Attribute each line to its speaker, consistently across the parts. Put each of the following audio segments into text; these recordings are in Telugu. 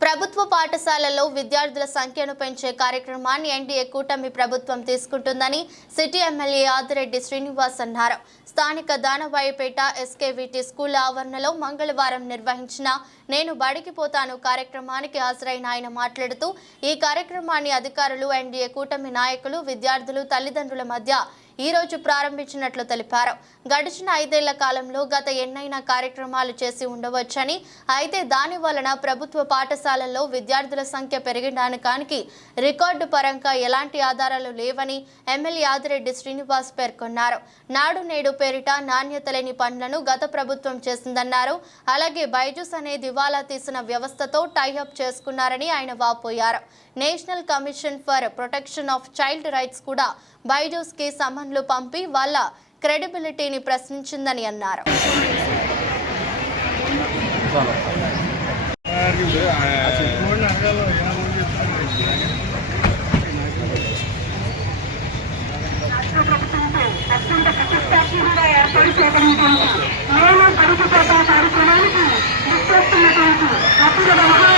Speaker 1: ప్రభుత్వ పాఠశాలల్లో విద్యార్థుల సంఖ్యను పెంచే కార్యక్రమాన్ని ఎన్డీఏ కూటమి ప్రభుత్వం తీసుకుంటుందని సిటీ ఎమ్మెల్యే ఆదిరెడ్డి శ్రీనివాస్ అన్నారు. స్థానిక దానవాయిపేట ఎస్కేవిటి స్కూల్ ఆవరణలో మంగళవారం నిర్వహించిన నేను బడికి పోతాను కార్యక్రమానికి హాజరైన ఆయన మాట్లాడుతూ ఈ కార్యక్రమాన్ని అధికారులు ఎన్డీఏ కూటమి నాయకులు విద్యార్థులు తల్లిదండ్రుల మధ్య ఈ రోజు ప్రారంభించినట్లు తెలిపారు. గడిచిన ఐదేళ్ళ కాలంలో గత ఎన్నైనా కార్యక్రమాలు చేసి ఉండవచ్చని అయితే దాని వలన ప్రభుత్వ పాఠశాలల్లో విద్యార్థుల సంఖ్య పెరిగడానికి రికార్డు పరంగా ఎలాంటి ఆధారాలు లేవని ఎమ్మెల్యే ఆదిరెడ్డి శ్రీనివాస్ పేర్కొన్నారు. నాడు నేడు పేరిట నాణ్యత లేని పనులను గత ప్రభుత్వం చేసిందన్నారు. అలాగే బైజూస్ అనే దివాలా తీసిన వ్యవస్థతో టైఅప్ చేసుకున్నారని ఆయన వాపోయారు. National commission for protection of child rights కూడా బైజూస్కి సమన్లు పంపి వాళ్ళ క్రెడిబిలిటీని ప్రశ్నించిందని అన్నారు
Speaker 2: ఏర్పాటు చేయబడినటువంటి నేను పరుగు చేత కార్యక్రమానికి విచ్చేస్తున్నటువంటి వ్యక్తిగత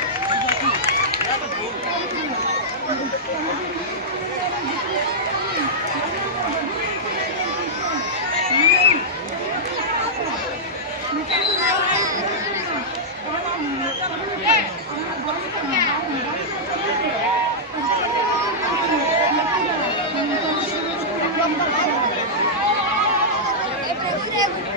Speaker 2: కార్యక్రమంలో కొన్ని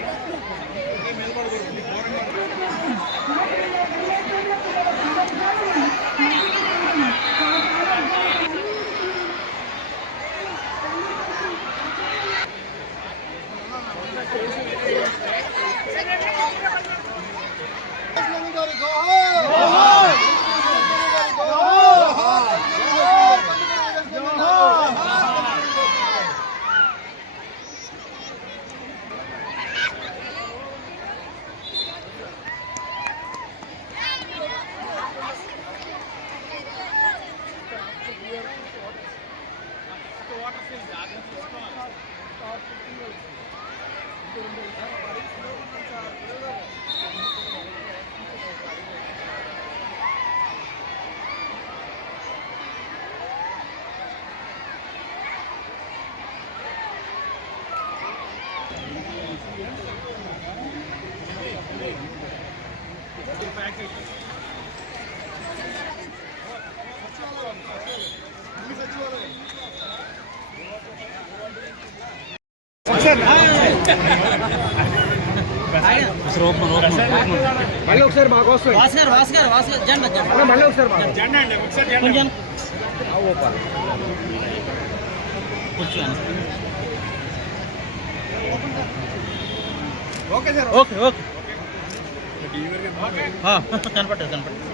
Speaker 3: మళ్ళీ ఒకసారి మా కోసం
Speaker 4: వాస్ గారు వాస్ గారు వాస్ గారు జెండా జెండా
Speaker 3: అన్న, మళ్ళీ ఒకసారి మా కోసం.
Speaker 4: కొంచెం
Speaker 3: ఆ, ఓపా.
Speaker 4: కూర్చోండి
Speaker 3: ఓకే సార్
Speaker 4: ఓకే ఓకే ఆ, కనపట్టదు కనపట్టదు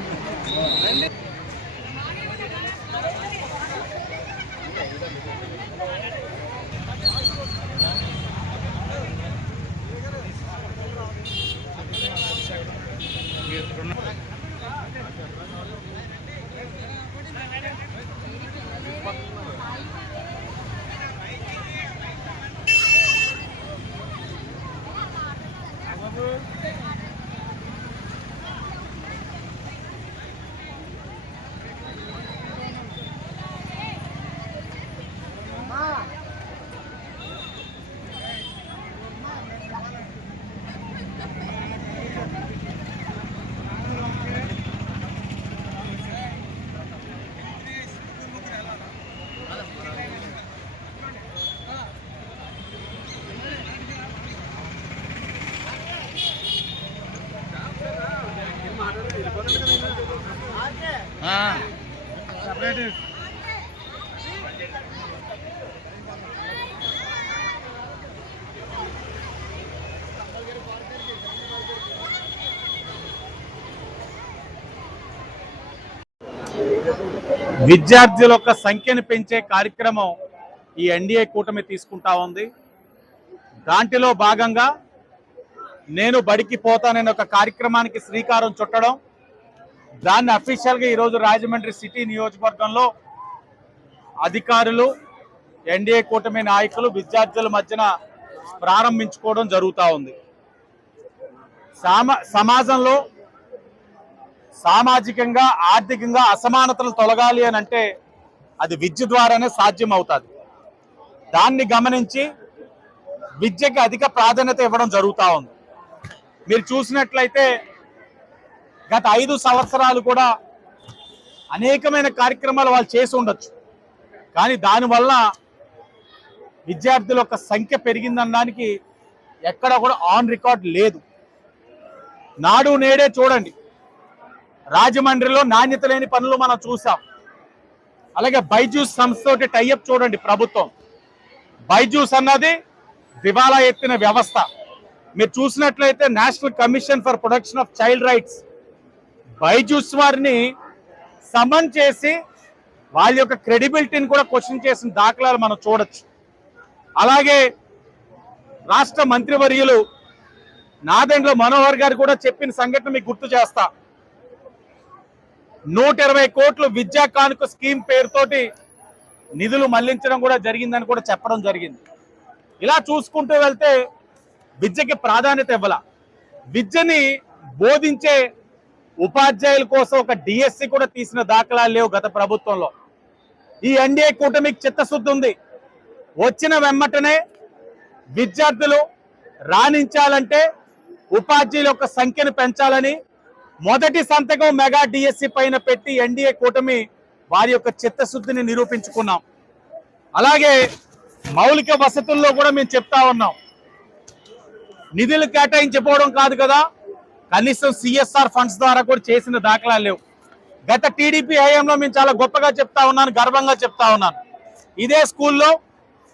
Speaker 4: ఆ.
Speaker 5: విద్యార్థుల యొక్క సంఖ్యను పెంచే కార్యక్రమం ఈ ఎన్డీఏ కూటమి తీసుకుంటా ఉంది. దాంట్లో భాగంగా నేను బడికి పోతానని ఒక కార్యక్రమానికి శ్రీకారం చుట్టడం దాన్ని అఫీషియల్గా ఈరోజు రాజమండ్రి సిటీ నియోజకవర్గంలో అధికారులు ఎన్డీఏ కూటమి నాయకులు విద్యార్థుల మధ్యన ప్రారంభించుకోవడం జరుగుతూ ఉంది. సమాజంలో సామాజికంగా ఆర్థికంగా అసమానతలు తొలగాలి అని అంటే అది విద్య ద్వారానే సాధ్యం అవుతుంది దాన్ని గమనించి విద్యకి అధిక ప్రాధాన్యత ఇవ్వడం జరుగుతూ ఉంది. మీరు చూసినట్లయితే గత ఐదు సంవత్సరాలు కూడా అనేకమైన కార్యక్రమాలు వాళ్ళు చేసి ఉండొచ్చు. కానీ దానివల్ల విద్యార్థుల యొక్క సంఖ్య పెరిగిందనడానికి ఎక్కడ కూడా ఆన్ రికార్డ్ లేదు. నాడు నేడే చూడండి. రాజమండ్రిలో నాణ్యత లేని పనులు మనం చూసాం. అలాగే బైజూస్ సంస్థతోటి టైఅప్ చూడండి ప్రభుత్వం. బైజూస్ అన్నది దివాలా ఎత్తిన వ్యవస్థ. మీరు చూసినట్లయితే national commission for protection of child rights Byju's వారిని సమన్ చేసి వాళ్ళ యొక్క క్రెడిబిలిటీని కూడా క్వశ్చన్ చేసిన దాఖలాలు మనం చూడొచ్చు. అలాగే రాష్ట్ర మంత్రివర్యులు నాదెండ్ల మనోహర్ గారు కూడా చెప్పిన సంఘటన మీకు గుర్తు చేస్తా. నూట ఇరవై కోట్లు విద్యా కానుక స్కీమ్ పేరుతోటి నిధులు మళ్ళించడం కూడా జరిగిందని కూడా చెప్పడం జరిగింది. ఇలా చూసుకుంటూ వెళ్తే విద్యకి ప్రాధాన్యత ఇవ్వాల. విద్యని బోధించే ఉపాధ్యాయుల కోసం ఒక డిఎస్సి కూడా తీసిన దాఖలాలు లేవు గత ప్రభుత్వంలో. ఈ ఎన్డీఏ కూటమికి చిత్తశుద్ధి ఉంది. వచ్చిన వెమ్మటనే విద్యార్థులు రాణించాలంటే ఉపాధ్యాయుల యొక్క సంఖ్యను పెంచాలని మొదటి సంతకం మెగా డిఎస్సి పైన పెట్టి ఎన్డీఏ కూటమి వారి యొక్క చిత్తశుద్ధిని నిరూపించుకున్నాం. అలాగే మౌలిక వసతుల్లో కూడా మేము చెప్తా ఉన్నాం. నిధులు కేటాయించిపోవడం కాదు కదా కనీసం సిఎస్ఆర్ ఫండ్స్ ద్వారా కూడా చేసిన దాఖలాలు లేవు. గత టీడీపీ హయాంలో మేము చాలా గొప్పగా చెప్తా ఉన్నాను గర్వంగా చెప్తా ఉన్నాను. ఇదే స్కూల్లో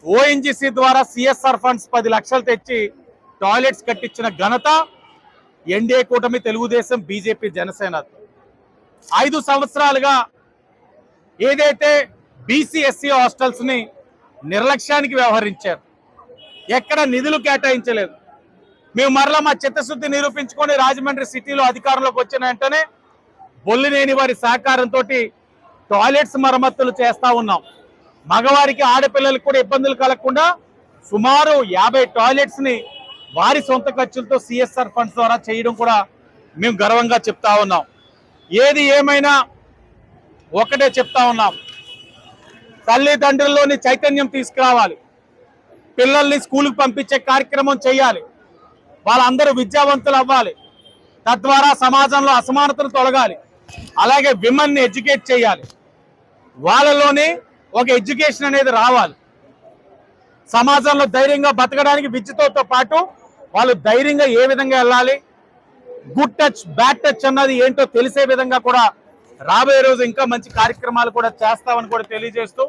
Speaker 5: ఓఎన్జిసి ద్వారా సిఎస్ఆర్ ఫండ్స్ పది లక్షలు తెచ్చి టాయిలెట్స్ కట్టించిన ఘనత ఎన్డీఏ కూటమి తెలుగుదేశం బీజేపీ జనసేన ఐదు సంవత్సరాలుగా ఏదైతే బీసీ ఎస్సీ నిర్లక్ష్యానికి వ్యవహరించారు ఎక్కడ నిధులు కేటాయించలేదు. మేము మరలా మా చిత్తశుద్ధి నిరూపించుకొని రాజమండ్రి సిటీలో అధికారంలోకి వచ్చిన వెంటనే బొల్లినేని వారి సహకారంతో టాయిలెట్స్ మరమ్మతులు చేస్తా ఉన్నాం. మగవారికి ఆడపిల్లలకు కూడా ఇబ్బందులు కలగకుండా సుమారు యాభై టాయిలెట్స్ని వారి సొంత ఖర్చులతో సిఎస్ఆర్ ఫండ్స్ ద్వారా చేయడం కూడా మేము గర్వంగా చెప్తా ఉన్నాం. ఏది ఏమైనా ఒకటే చెప్తా ఉన్నాం. తల్లిదండ్రుల్లోని చైతన్యం తీసుకురావాలి. పిల్లల్ని స్కూల్కి పంపించే కార్యక్రమం చేయాలి. వాళ్ళందరూ విద్యావంతులు అవ్వాలి. తద్వారా సమాజంలో అసమానతలు తొలగాలి. అలాగే విమెన్ని ఎడ్యుకేట్ చేయాలి. వాళ్ళలోనే ఒక ఎడ్యుకేషన్ అనేది రావాలి. సమాజంలో ధైర్యంగా బతకడానికి విద్యతో పాటు వాళ్ళు ధైర్యంగా ఏ విధంగా వెళ్ళాలి? గుడ్ టచ్ బ్యాడ్ టచ్ అన్నది ఏంటో తెలిసే విధంగా కూడా రాబోయే రోజు ఇంకా మంచి కార్యక్రమాలు కూడా చేస్తామని కూడా తెలియజేస్తూ